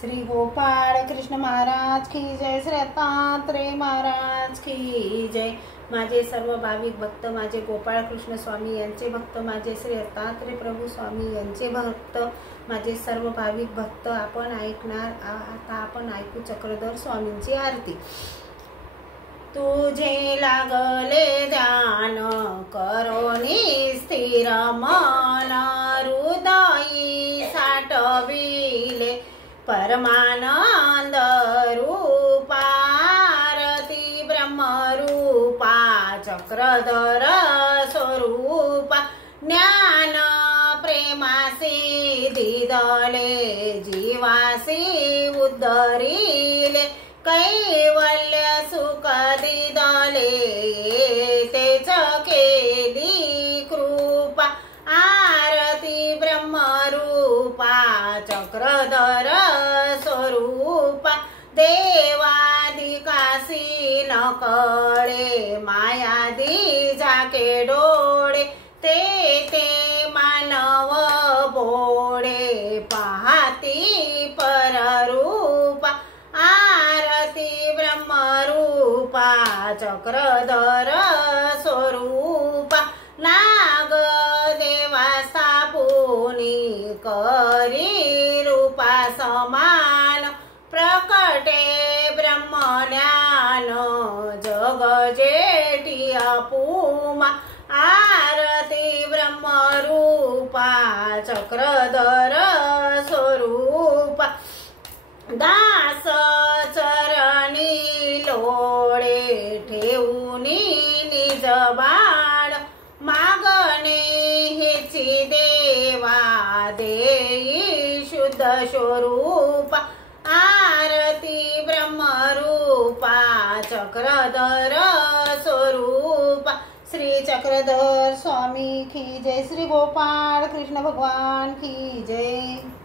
श्री गोपाळ कृष्ण महाराज की जय, श्री दत्तात्रेय महाराज की जय। माझे सर्व भाविक भक्त, माझे गोपाळ कृष्ण स्वामी यांचे भक्त, माझे श्री दत्तात्रेय प्रभू स्वामी यांचे भक्त, माझे सर्व भाविक भक्त आपण ऐकणार। आता आपण ऐकू चक्रधर स्वामींची आरती। तुझे लागले ध्यान करोनी स्थिर मन, हृदयी साठविले परमानंद रूपा, आरती ब्रह्मरूपा चक्रधर स्वरूपा, ज्ञान प्रेमासी दिदले जीवासी उद्धरिले, कैवल्य सुख दिदले तेच केली कृपा, आरती ब्रह्मरूपा चक्रधर स्वरूपा, देवादिकासी न कळे मायादी झाके डोळे, ते मानव बोळे पाहती पररूपा, आरती ब्रह्मरूपा चक्रधर स्वरूपा, नाग देवा स्थापुनी करी रूपा समान, प्रकटे ब्रह्मज्ञान जग जेठी अपुमा, आरती ब्रह्मरूपा चक्रधर स्वरूपा, दास चरणी लोळे ठेवूनी निज बाण, मागणे हेची देवा देई शुद्ध स्वरूपा, आरती ब्रह्मरूपा चक्रधर स्वरूपा। श्री चक्रधर स्वामी की जय, श्री गोपाळ कृष्ण भगवान की जय।